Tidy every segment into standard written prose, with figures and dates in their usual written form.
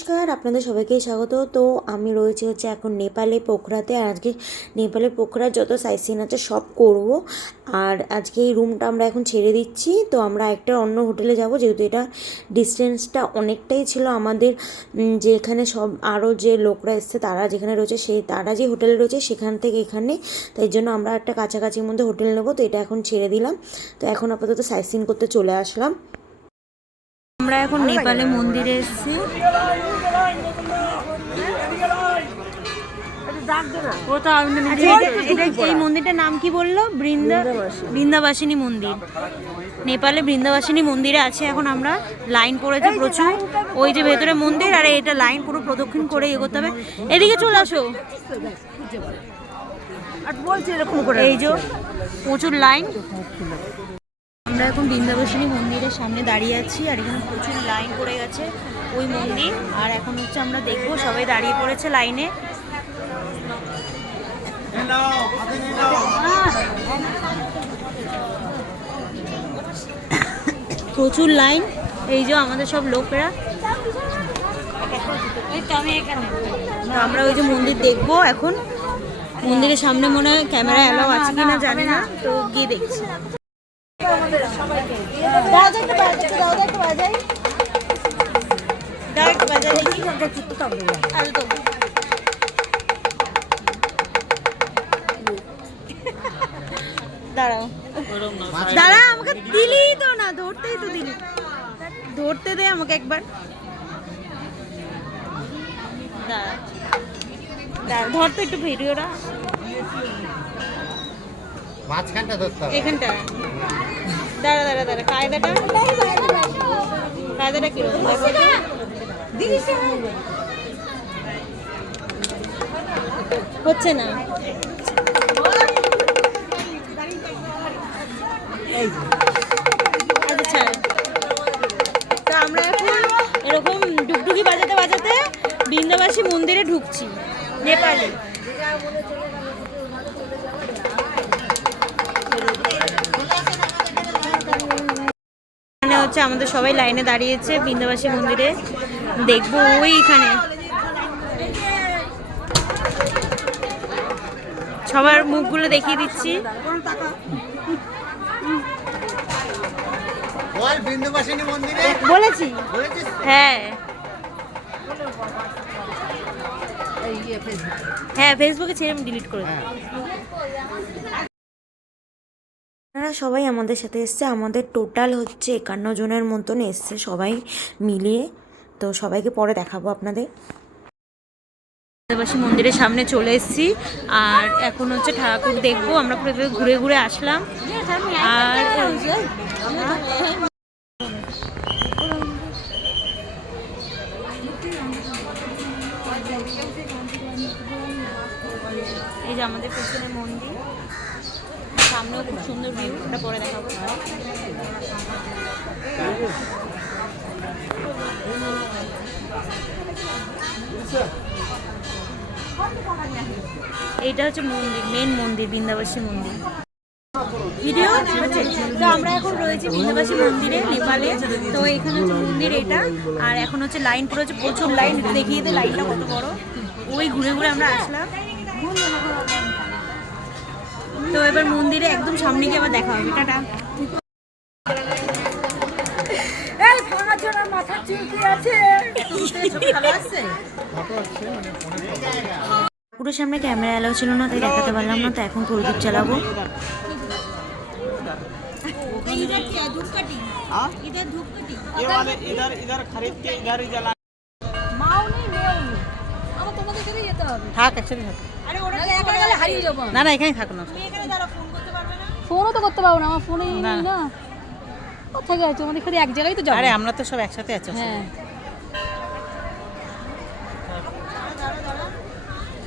নমস্কার, আপনাদের সবাইকে স্বাগত। তো আমি রয়েছি এখন নেপালে পোখরাতে। আর আজকে নেপালে পোখরার যত সাইট সিন আছে সব করব। আর আজকে এই রুমটা আমরা এখন ছেড়ে দিচ্ছি। তো আমরা একটা অন্য হোটেলে যাব, যেহেতু এটা ডিস্টেন্সটা অনেকটাই ছিল আমাদের যেখানে সব আরও যে লোকরা এসছে তারা যেখানে রয়েছে তারা যে হোটেলে রয়েছে সেখান থেকে এখানে, তাই জন্য আমরা একটা কাছাকাছির মধ্যে হোটেল নেব। তো এটা এখন ছেড়ে দিলাম। তো এখন আপাতত সাইট সিন করতে চলে আসলাম। আমরা এখন নেপালে মন্দিরে এসেছি। এই মন্দিরটার নাম কি বললো? বৃন্দাবাসিনী মন্দির। নেপালে বৃন্দাবাসিনী মন্দিরে আছে। এখন আমরা লাইন পড়েছে প্রচুর। ওই যে ভেতরে মন্দির, আর এটা লাইন পুরো প্রদক্ষিণ করে এগোতে হবে। এদিকে চলে আসো। এই যে প্রচুর লাইন। আমরা এখন বৃন্দাবাসিনী মন্দিরের সামনে দাঁড়িয়ে আছি, আর এখানে প্রচুর লাইন পড়ে গেছে ওই মন্দির। আর এখন আমরা দেখবো, সবাই দাঁড়িয়ে পড়েছে লাইনে। প্রচুর লাইন। এই যে আমাদের সব লোকেরা, আমরা ওই যে মন্দির দেখবো এখন। মন্দিরের সামনে মনে হয় ক্যামেরা অ্যালাউ আছে কিনা জানি না, তো গিয়ে দেখছি। দাঁড়াও দাঁড়া, আমাকে দিলি তো না, ধরতেই তো দিলি। ধরতে দে আমাকে একবার। ধর তো একটু ভিডিওটা, মাঝখানটা ধরতে হবে, এখানটা। দাঁড়া দাঁড়া দাঁড়া, কায়দাটা কিরকম হচ্ছে না? আচ্ছা, তো আমরা এখন এরকম ডুগডুগি বাজাতে বাজাতে বৃন্দাবাসী মন্দিরে ঢুকছি নেপালে। আমাদের সবাই লাইনে দাঁড়িয়েছে বৃন্দাবাসী মন্দিরে দেখবো। ওইখানে সবার মুখগুলো দেখিয়ে দিচ্ছি। বলেছি, হ্যাঁ হ্যাঁ, ফেসবুকে ছেড়ে আমি ডিলিট করে দিই। আপনারা সবাই আমাদের সাথে এসছে। আমাদের টোটাল 51 জনের মতন এসছে সবাই মিলিয়ে। তো সবাইকে পরে দেখাবো আপনাদের। বৃন্দাবাসী মন্দিরের সামনে চলে এসেছি, আর এখন ঠাকুর দেখবো। আমরা পুরো ঘুরে ঘুরে আসলাম। আর এই যে আমাদের পেছনের মন্দির, সামনেও খুব সুন্দর ভিউ, ওটা পরে দেখাবো। এইটা মন্দির, মেন মন্দির, বৃন্দাবাসী মন্দির। ভিডিও তো আমরা এখন রয়েছি বৃন্দাবাসী মন্দিরে নেপালে। তো এখানে মন্দির এটা, আর এখন লাইন পুরো প্রচুর লাইন। দেখিয়ে দে লাইনটা কত বড়। ওই ঘুরে ঘুরে আমরা আসলাম। তো এবার মন্দিরে একদম সামনে গিয়ে আবার দেখা হবে। টাটা। পুরো সামনে ক্যামেরা এলাও ছিল না, তাই দেখাতে পারলাম না। তো এখন প্রদীপ চালাবো। না না, এখানে থাকো না। ফোনও তো করতে পারবো না, আমার ফোনে না। কোথায় গেছো? আমাদের খালি এক জায়গায় তো যাবো। আরে আমরা তো সব একসাথে আছি। হ্যাঁ,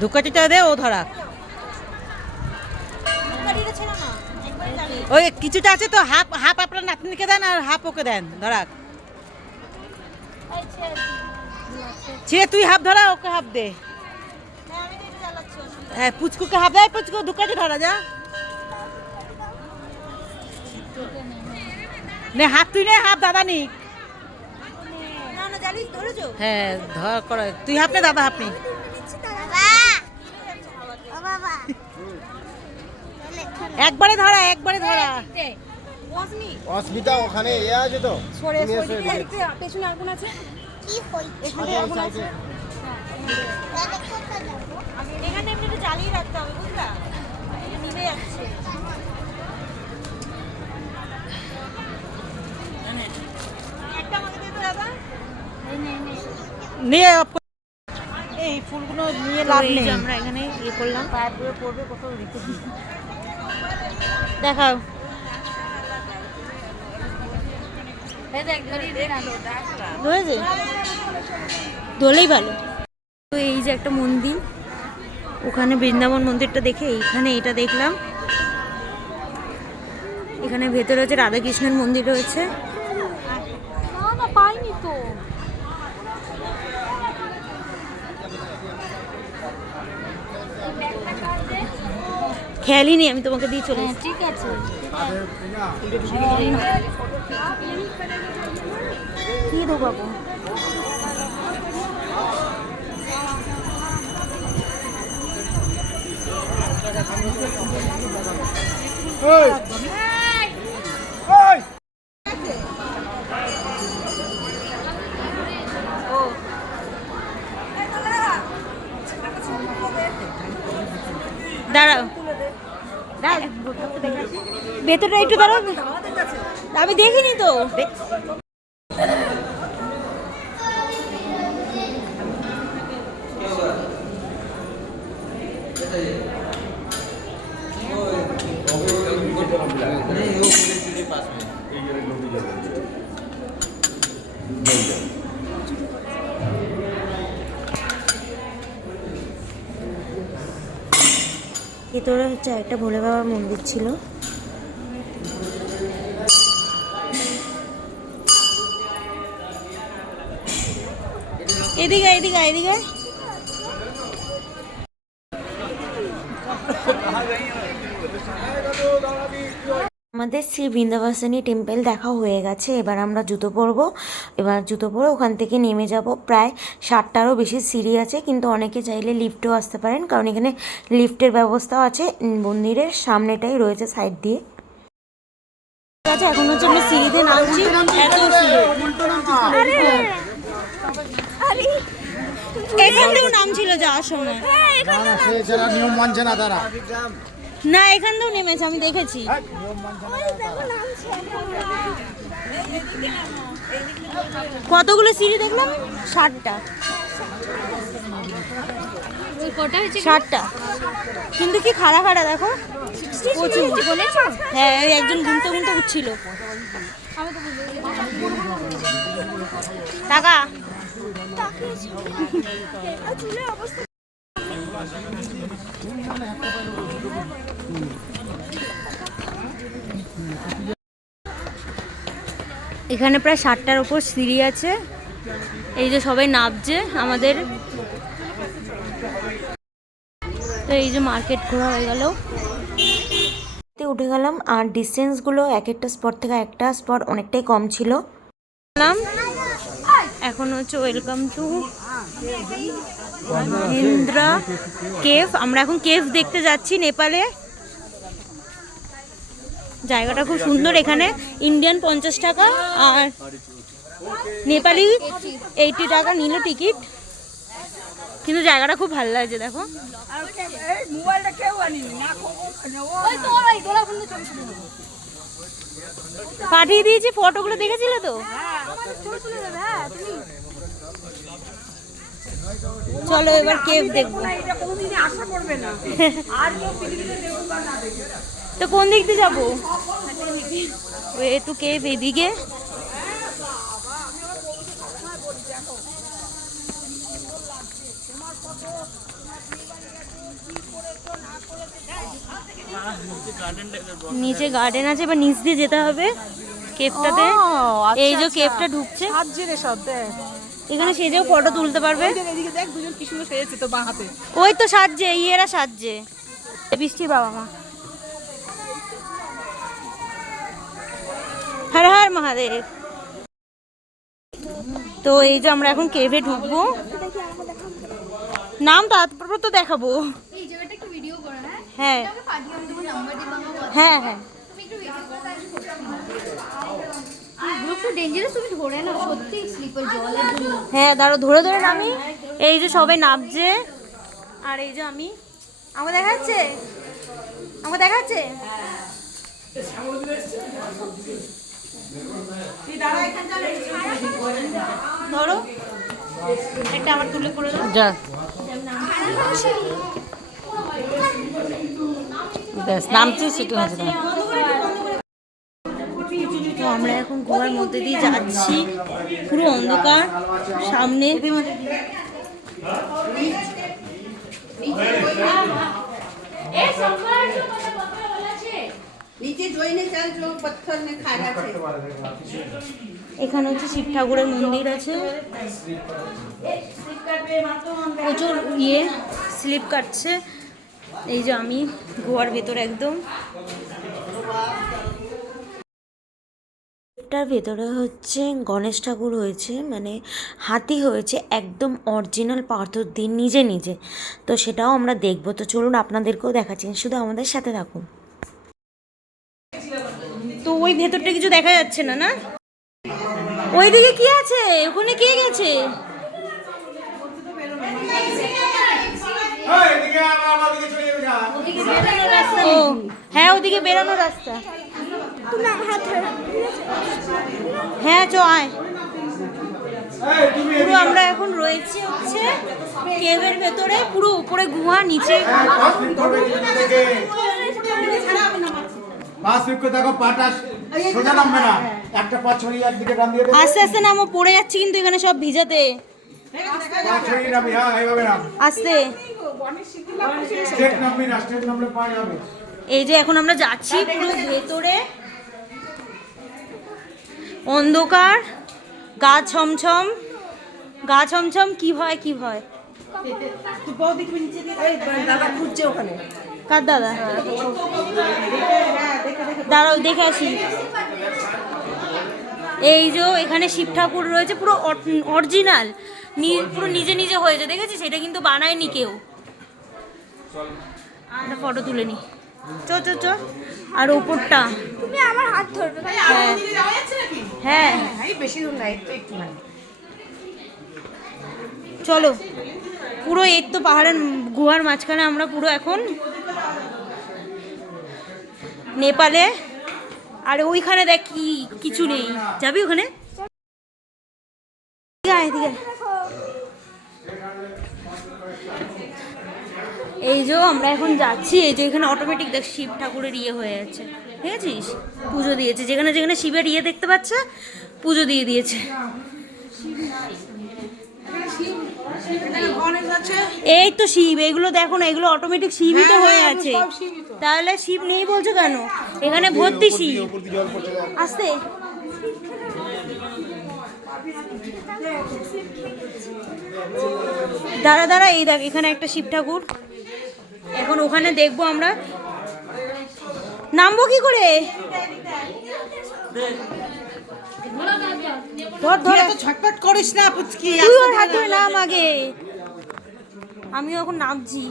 ধূপকাঠিটা দে, ও ধরা। ওই কিছুটা আছে তো, হাফ হাফ আপনার নাতনিকে দেন আর হাফ ওকে দেন। ধরা ছিঁড়ে, তুই হাফ ধরা, ওকে হাফ দে। হ্যাঁ, পুচকুকে হাফ দেয়। পুচকু ধূপকাঠি ধরা যা। নে হাফ, তুই নে হাফ, দাদা নিক। না না, জানিস ধরে হ্যাঁ ধর করো, তুই হাঁপনে দাদা হাঁপনি। একবারে ধরা, একবারে ধরা। অস্মিতা ওখানে এ আছে তো পেছনে আগুন আছে, এখানে এমনি একটু জ্বালিয়ে রাখতে হবে, বুঝলা? নিভে যাচ্ছে। একটা আমাকে দিয়ে তো দাদা। নিয়ে এই ফুলগুলো নিয়ে লাভ নেই। আমরা এখানে ইয়ে করলাম, পায়ের পুরো পড়বে, কোথাও রেখে দিই। দেখাও। হয়েছে, দোলেই ভালো। তো এই যে একটা মন্দির, ওখানে বৃন্দাবন মন্দিরটা দেখে এইখানে এটা দেখলাম। এখানে ভেতরে হচ্ছে রাধাকৃষ্ণের মন্দির রয়েছে। না পাইনি তো। খেয়ালই নেই, আমি তোমাকে দিয়ে চলে। ঠিক আছে, কি দেবো বাবু? দাঁড়াও, ভেতরটা একটু দাঁড়াও, আমি দেখিনি তো। ভেতরে হচ্ছে একটা ভোলে বাবার মন্দির ছিল। এদিকে এদিকে এদিকে। আমাদের শ্রী বৃন্দাবনী টেম্পল দেখা হয়ে গেছে। এবার আমরা জুতো পরবো। এবার জুতো পরে ওখান থেকে নেমে যাব। প্রায় 60টারও বেশি সিঁড়ি আছে, কিন্তু অনেকে চাইলে লিফটেও আসতে পারেন, কারণ এখানে লিফটের ব্যবস্থাও আছে। মন্দিরের সামনেটাই রয়েছে সাইড দিয়ে। এখন হচ্ছে আমরা সিঁড়িতে নামছি। এখান থেকেও নাম ছিল যাওয়ার সময়। নিয়ম মানছে না তারা। না, এখান থেকেও নেমেছে, আমি দেখেছি। কতগুলো সিঁড়ি দেখলাম? 60টা। 60টা, কিন্তু কি খাড়া খাড়া দেখো, প্রচুর। হ্যাঁ, ওই একজন গুনতে গুনতে উঠছিল। টাকা এখানে প্রায় 60টার উপর সিঁড়ি আছে। এই যে সবাই নামছে আমাদের। তো এই যে মার্কেট ঘোরা হয়ে গেল, উঠে গেলাম। আর ডিস্টেন্সগুলো এক একটা স্পট থেকে একটা স্পট অনেকটাই কম ছিল। এখন হচ্ছে ওয়েলকাম টু ইন্দ্রা কেভ। আমরা এখন কেভ দেখতে যাচ্ছি নেপালে। জায়গাটা খুব সুন্দর। এখানে ইন্ডিয়ান 50 টাকা আর নেপালি 80 টাকা নিল টিকিট, কিন্তু জায়গাটা খুব ভালো লাগছে। দেখো, পাঠিয়ে দিয়েছি, ফটোগুলো দেখেছিলে তো? চলো এবার কেভ দেখবো। তো কোন দিক দিয়ে যাবো? একটু কেভ এদিকে। নিচে গার্ডেন আছে, এবার নিচ দিয়ে যেতে হবে কেভটাতে। এই যে কেভটা ঢুকছে, এখানে সেজেও ফটো তুলতে পারবে। ওই তো সাজছে, ইয়েরা সাজছে, বৃষ্টি বাবা মা। হর হর মহাদেব। তো এই যে আমরা এখন কেভে ঢুকবো, নাম তারপর তো দেখাবো। এই জায়গাটা একটু ভিডিও করো না। হ্যাঁ আমাকে পাঠিয়ে আমি তোমার নাম্বার দিই বাবা। হ্যাঁ হ্যাঁ তুমি একটু ভিডিও করে তাহলে এগুলো একটু ডেঞ্জারাস, তুমি ধরে নাও সত্যি স্লিপার জলের জন্য। হ্যাঁ দাঁড়ো, ধরে ধরে নামি। এই যে সবাই নামছে, আর এই যে আমি, আমাকে দেখাচ্ছে, আমাকে দেখাচ্ছে। ধরো একটা আবার তুলে করে দাও। যা ব্যাস নামছিস একটু হাসি দাও। তো আমরা এখন গোয়ার মধ্যে দিয়ে যাচ্ছি, পুরো অন্ধকার, সামনে এখানে হচ্ছে শিব ঠাকুরের মন্দির আছে, প্রচুর স্লিপ কাটছে। এই যে আমি গোয়ার ভেতরে একদম, এটার ভেতরে হচ্ছে গণেশ ঠাকুর হয়েছে, মানে হাতি হয়েছে একদম অরিজিনাল পাথর দিয়ে নিজে নিজে। তো সেটাও আমরা দেখবো, তো চলুন আপনাদেরকেও দেখাচ্ছি, শুধু আমাদের সাথে থাকুন। তো ওই ভেতরটা কিছু দেখা যাচ্ছে না, না ওইদিকে কি আছে, ওখানে কে গেছে? ও হ্যাঁ, ওদিকে বেরোনোর রাস্তা। হ্যাঁ চ আয়। পুরো আমরা এখন রয়েছি হচ্ছে কেভের ভেতরে, পুরো উপরে গুহা, নিচে আস্তে আস্তে নামো, পড়ে যাচ্ছি কিন্তু এখানে সব ভিজাতে। আস্তে। এই যে এখন আমরা যাচ্ছি পুরো ভেতরে, অন্ধকার, গা ছমছম, গা ছমছম। কি ভয়, কি ভয়। কার দাদা? দাঁড়াও দেখে আসি। এই যে এখানে শিব ঠাকুর রয়েছে, পুরো অরিজিনাল, পুরো নিজে নিজে হয়েছে, দেখেছিস? সেটা কিন্তু বানায়নি কেউ। একটা ফটো তুলে নি, চ চ চ। আর ওপরটা তুমি আমার হাত ধরবে। হ্যাঁ চলো, পুরো এই তো পাহাড়ের গুহার মাঝখানে আমরা পুরো এখন নেপালে। আর ওইখানে দেখ কি কিছু নেই, যাবি ওখানে? এদিকে এই যে আমরা এখন যাচ্ছি, এই যে এখানে অটোমেটিক দেখ শিব ঠাকুরের হয়ে যাচ্ছে, দেখেছিস? পুজো দিয়েছে, যেখানে যেখানে শিবের দেখতে পাচ্ছে, পুজো দিয়ে দিয়েছে। এই তো শিব, এগুলো দেখো না, এগুলো অটোমেটিক শিবই তো হয়ে আছে। তাহলে শিব নেই বলছো কেন? এখানে ভর্তি শিব। আস্তে। দাঁড়া দাঁড়া, এই দেখ এখানে একটা শিব ঠাকুর। এখন ওখানে দেখবো আমরা, নামবো কি করে? ধর ধর, ছটপট করিস না পুচকি, তুই ওর হাত ধরে নাম আগে, আমিও এখন নামছি।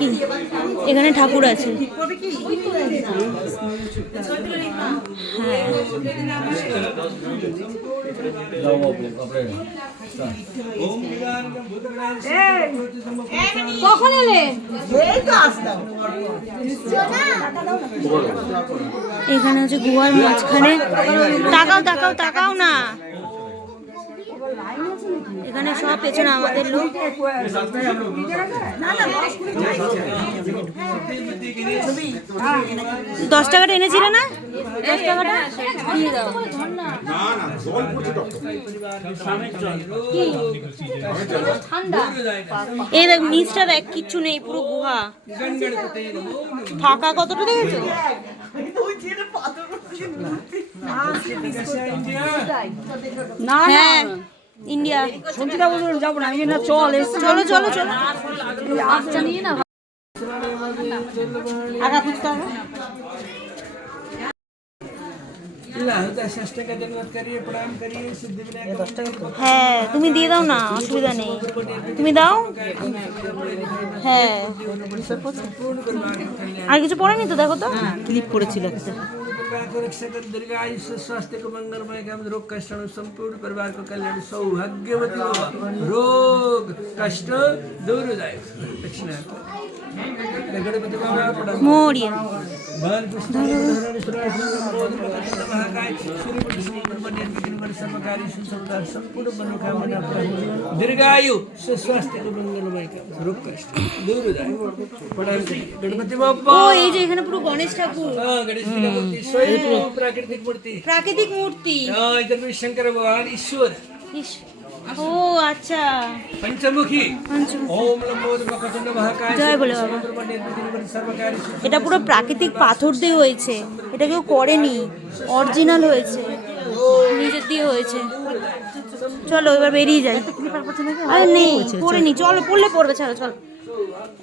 কি এখানে ঠাকুর আছে? কখন এলে? এখানে হচ্ছে গুহার মাঝখানে, তাকাও তাকাও তাকাও না, এখানে সব পেছনে আমাদের লোক। 10 টাকাটা এনেছিলে না? 10 টাকাটা দিয়ে দাও। এই দেখ নিচটা দেখ, কিচ্ছু নেই, পুরো গুহা ফাঁকা। কতটা দেখেছো? হ্যাঁ ইন্ডিয়া। সঞ্চিতা বলুন যাবো না, আমি না চল চলো চলো চলো। আচ্ছা নিয়ে না আগা বুঝতে হবে। হ্যাঁ তুমি দিয়ে দাও না, অসুবিধা নেই, তুমি দাও। হ্যাঁ আর কিছু পড়েনি তো, দেখো তো ক্লিপ করেছিল একটা। दीर्घायुष्य स्वास्थ्य को मंगलमय काम रोग कष्ट संपूर्ण परिवार को कल्याण सौभाग्यवती होगा रोग कष्ट दूर हो जाए दक्षिणा गणपति बाबा मोरिया बालकृष्ण महाकाय सर्वकारी संपूर्ण मनोकामना दीर्घायु स्वास्थ्य को मंगलमय काम रोग कष्ट दूर हो जाए गणपति बाबा। ও এই যে এখানে পুরো গণেশ ঠাকুর, हाँ गणेश जी का मूर्ति स्वयं प्राकृतिक मूर्ति প্রাকৃতিক মূর্তি। हाँ इधर भी शंकर भगवान ईश्वर ইস, ও আচ্ছা, पंचमुखी ओम लंबोद भगवतन महाकाय জয় বলে বাবা। सर्वकारी এটা পুরো প্রাকৃতিক পাথর দিয়ে হয়েছে, এটা কেউ করেনি, অরিজিনাল হয়েছে, নিজের দিয়ে হয়েছে। চলো এবার বেরিয়ে যাই। আরে নেই পড়েনি, চলো পড়লে পড়বে, চলো চলো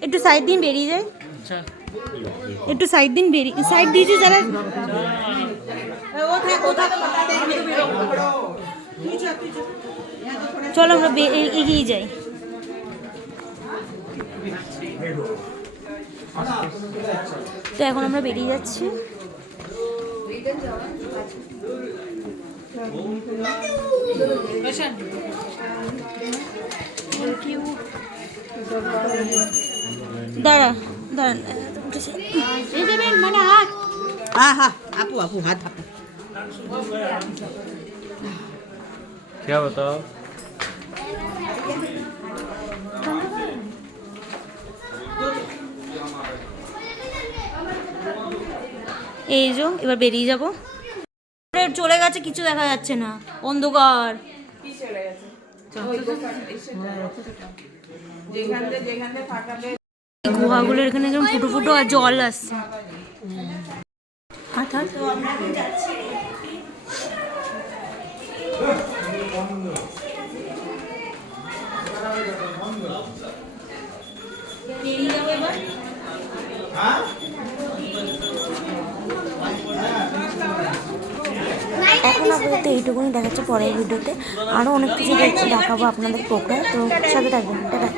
একটু সাইড দিন বেরিয়ে যাই, একটু সাইড দিন বেরিয়ে, সাইড দিয়েছি যারা। চলো আমরা এগিয়ে যাই। তো এখন আমরা বেরিয়ে যাচ্ছি। দাঁড়া দাঁড়ান, মানে হাত। हाँ हाँ आपू आपू हाथ आपू। क्या बताओ এই যে এবার বেরিয়ে যাব। চলে গেছে, কিছু দেখা যাচ্ছে না, অন্ধকার। গুহাগুলোর এখানে যেমন ফুটো ফুটো আর জল আসছে। হাত হাত বেরিয়ে যাবো এবার। এখন আপাতত এইটুকুনি দেখাচ্ছে, পরের ভিডিওতে আরও অনেক কিছু দেখাবো আপনাদের পোকরা, তো সাথে থাকবেন, টাটা।